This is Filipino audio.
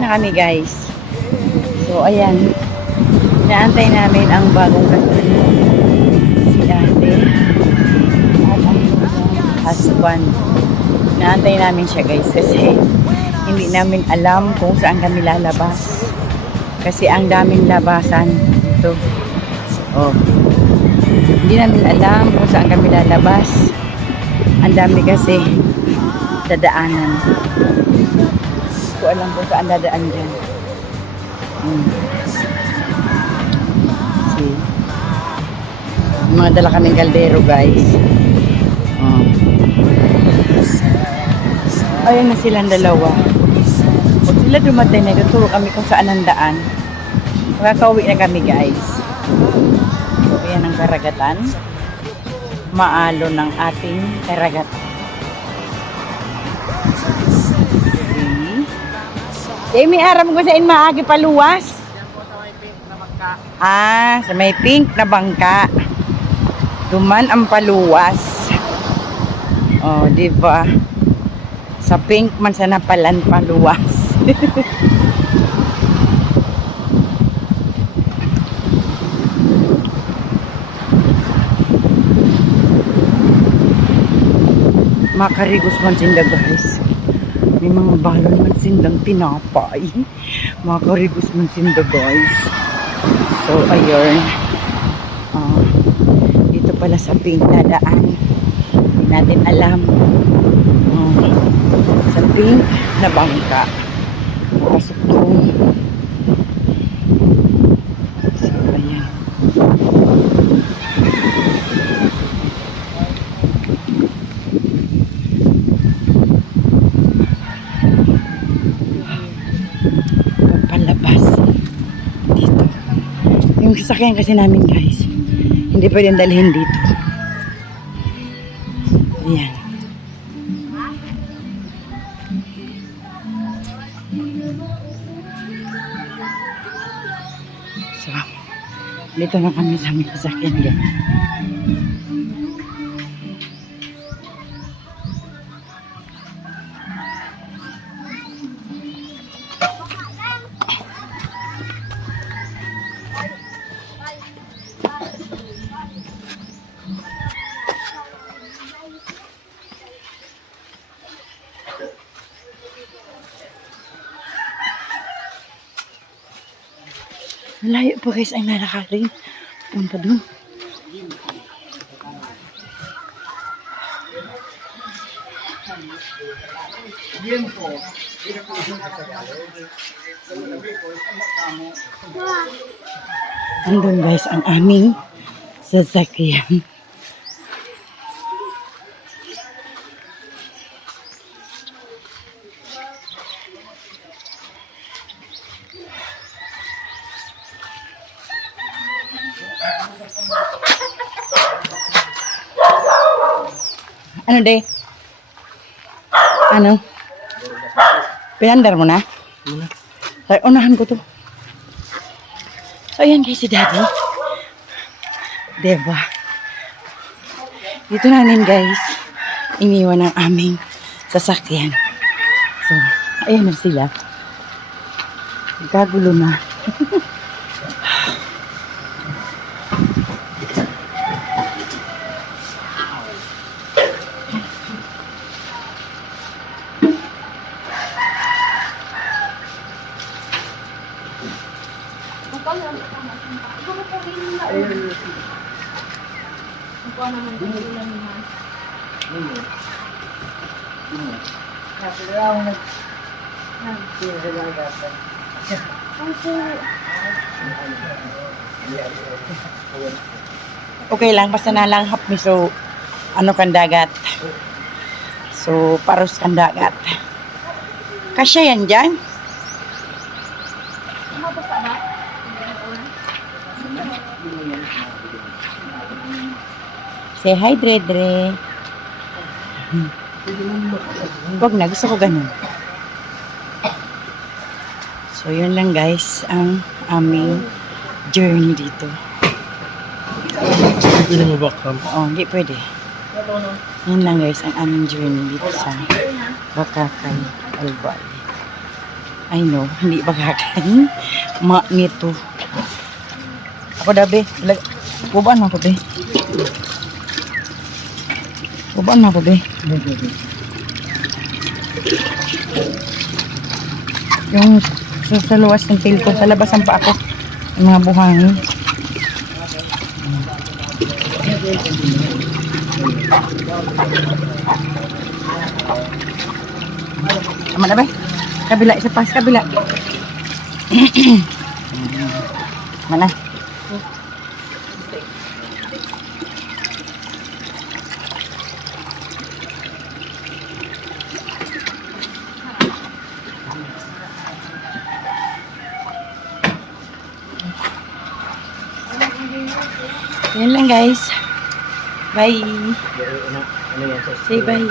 Na kami guys. So ayan, inaantay namin ang bagong kasal si ate at ang husband. Inaantay namin siya guys kasi hindi namin alam kung saan kami lalabas kasi ang daming labasan dito. Oh, hindi namin alam kung saan kami lalabas, ang dami kasi dadaanan. Hindi ko alam kung saan dadaan dyan. See? Mga dala kaming kaldero guys. Ayan na silang dalawa. Pag sila dumating na, tuturo kami kung saan ang daan. Makakauwi na kami guys. So, ayan ang karagatan. Maalo ng ating karagatan. See? May aram ko sa maagi paluwas. Sa may pink na bangka. Duman ang paluwas. Oh, diba? Sa pink man sa napalan paluwas. Makarigos man sinda guys. May mga balon man sindang tinapay. Makarigos man sinda guys. So ayun. Dito pala sa pink na daan. Hindi natin alam. Sa pink na bangka. Pasok doon. So ayan. Palabas dito. Yung sasakyan kasi namin guys, hindi pwedeng dalhin dito. Ayan. So, dito na kami sa aming sasakyan guys. Malayo po guys ang lalakarin. Punta dun. Andun guys ang aming sasakyan. Ano day? Ano? Pinandar mo na? Ay, unahan ko to. So, ayan guys si Daddy. Diba? Dito namin guys, iniwan ang aming sasakyan. So, ayan na sila. Nagkagulo na. Okay lang, basta nalanghap mi so ano kan dagat. So paros kan dagat. Kasya yan dyan? Say hi, Dre. Wag na, gusto ko ganun. So, yun lang guys, ang aming journey dito. Pwede mo backcam? Oo, hindi pwede. Yun lang guys, ang aming journey dito sa Bakakan, Albay. I know, hindi bagakan. Ma nito. Ako dabe, bubaan mo ako be. Bubaan mo ako be. Yung sa luwas ng tail ko, sa labas ang pa ako. Yung mga buhangin. Tama na ba? Kabila, isa pa, kabila. Mana? Yan lang guys. Bye. Say bye.